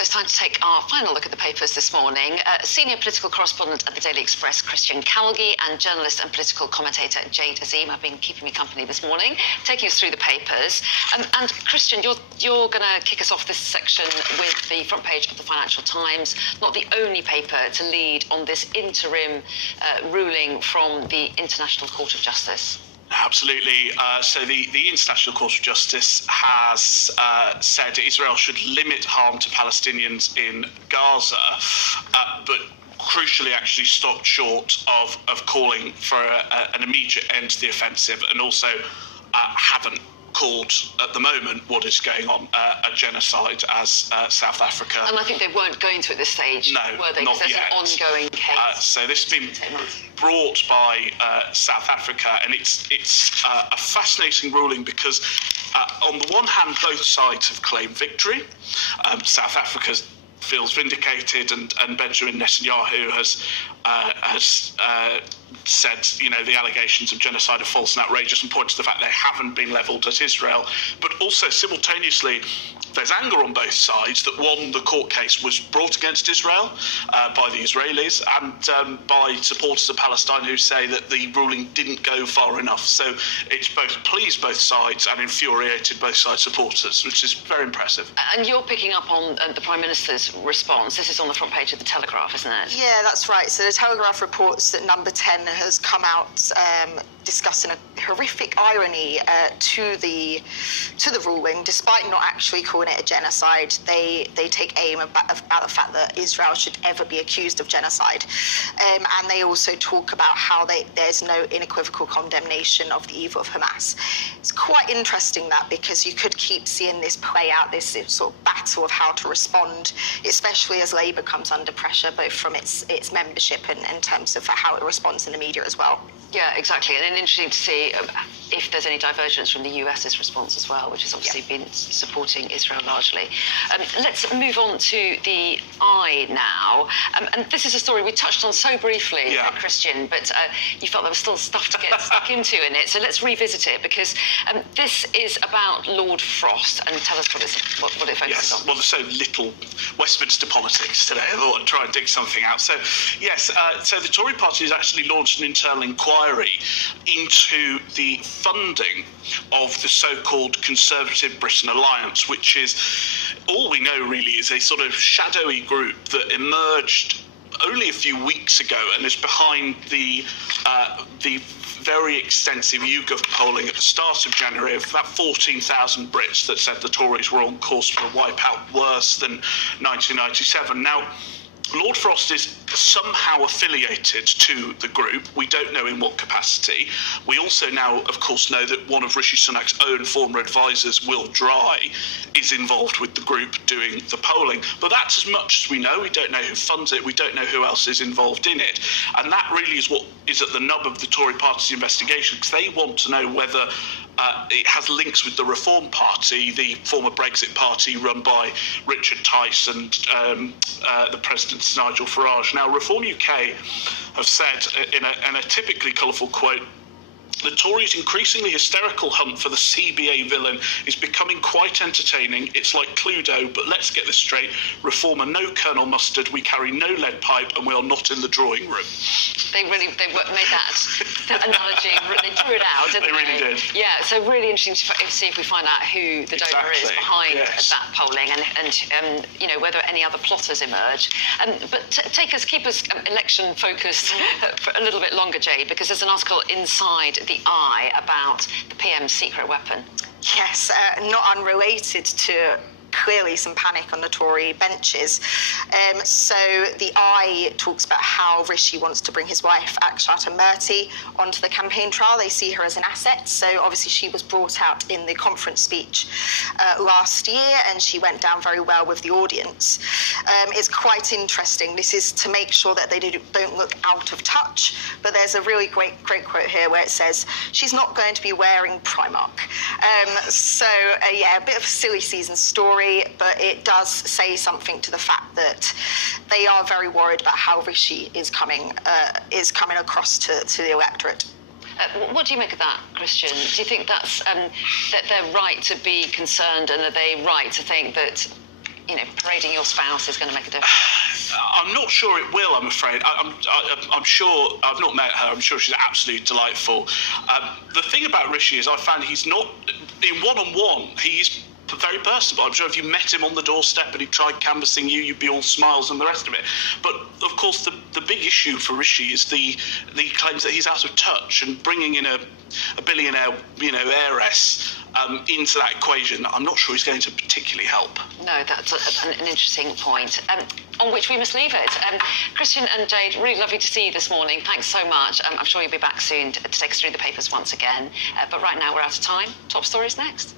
So it's time to take our final look at the papers this morning. Senior political correspondent at the Daily Express, Christian Calgie, and journalist and political commentator Jade Azim have been keeping me company this morning, taking us through the papers. And Christian, you're going to kick us off this section with the front page of the Financial Times, not the only paper to lead on this interim ruling from the International Court of Justice. Absolutely. So the International Court of Justice has said Israel should limit harm to Palestinians in Gaza, but crucially actually stopped short of calling for an immediate end to the offensive, and also haven't called at the moment what is going on a genocide as South Africa. And I think they weren't going to at this stage, were they? Not because yet. There's an ongoing case. So this has been brought by South Africa, and it's a fascinating ruling because on the one hand, both sides have claimed victory. South Africa feels vindicated, and Benjamin Netanyahu has said, the allegations of genocide are false and outrageous, and points to the fact they haven't been levelled at Israel. But also, simultaneously, there's anger on both sides that, one, the court case was brought against Israel by the Israelis and by supporters of Palestine who say that the ruling didn't go far enough. So it's both pleased both sides and infuriated both sides' supporters, which is very impressive. And you're picking up on the Prime Minister's response. This is on the front page of the Telegraph, isn't it? Yeah, that's right. So the Telegraph reports that Number 10 has come out discussing a horrific irony to the ruling. Despite not actually calling it a genocide, they take aim about the fact that Israel should ever be accused of genocide, and they also talk about how there's no unequivocal condemnation of the evil of Hamas. It's quite interesting that, because you could keep seeing this play out, this sort of battle of how to respond, especially as Labour comes under pressure, both from its membership and in terms of how it responds in the media as well. Yeah, exactly. And interesting to see if there's any divergence from the US's response as well, which has obviously been supporting Israel largely. Let's move on to the Eye now. And this is a story we touched on so briefly, Christian, but you felt there was still stuff to get stuck into in it. So let's revisit it, because this is about Lord Frost. And tell us what it focuses on. Well, there's so little Westminster politics today. I thought I'd try and dig something out. So, yes, so the Tory party has actually launched an internal inquiry into the funding of the so-called Conservative Britain Alliance, which is, all we know really is a sort of shadowy group that emerged only a few weeks ago and is behind the very extensive YouGov polling at the start of January of about 14,000 Brits that said the Tories were on course for a wipeout worse than 1997. Now, Lord Frost is somehow affiliated to the group. We don't know in what capacity. We also now, of course, know that one of Rishi Sunak's own former advisors, Will Dry, is involved with the group doing the polling. But that's as much as we know. We don't know who funds it. We don't know who else is involved in it. And that really is what is at the nub of the Tory party's investigation, because they want to know whether it has links with the Reform Party, the former Brexit party run by Richard Tice and the President's Nigel Farage. Now, Reform UK have said in a typically colourful quote, "The Tories' increasingly hysterical hunt for the CBA villain is becoming quite entertaining. It's like Cluedo, but let's get this straight. Reform are no Colonel Mustard, we carry no lead pipe, and we are not in the drawing room." They made that analogy, they drew it out, didn't they? They really did. Yeah, so really interesting to see if we find out who the donor is behind that polling, and whether any other plotters emerge. But keep us election focused for a little bit longer, Jay, because there's an article inside the Eye about the PM's secret weapon. Yes, not unrelated to clearly some panic on the Tory benches. So the Eye talks about how Rishi wants to bring his wife, Akshata Murty, onto the campaign trail. They see her as an asset. So obviously she was brought out in the conference speech last year, and she went down very well with the audience. It's quite interesting. This is to make sure that they don't look out of touch. But there's a really great quote here where it says, "She's not going to be wearing Primark." A bit of a silly season story, but it does say something to the fact that they are very worried about how Rishi is coming across to the electorate. What do you make of that, Christian? Do you think that's that they're right to be concerned, and are they right to think that parading your spouse is going to make a difference? I'm not sure it will, I'm afraid. I'm sure, I've not met her, I'm sure she's absolutely delightful. The thing about Rishi is I found he's not, in one-on-one, he's very personable. I'm sure if you met him on the doorstep and he tried canvassing you, you'd be all smiles and the rest of it. But of course, the big issue for Rishi is the claims that he's out of touch, and bringing in a billionaire, heiress into that equation, I'm not sure he's going to particularly help. No, that's an interesting point. On which we must leave it. Christian and Jade, really lovely to see you this morning. Thanks so much. I'm sure you'll be back soon to take us through the papers once again. But right now we're out of time. Top stories next.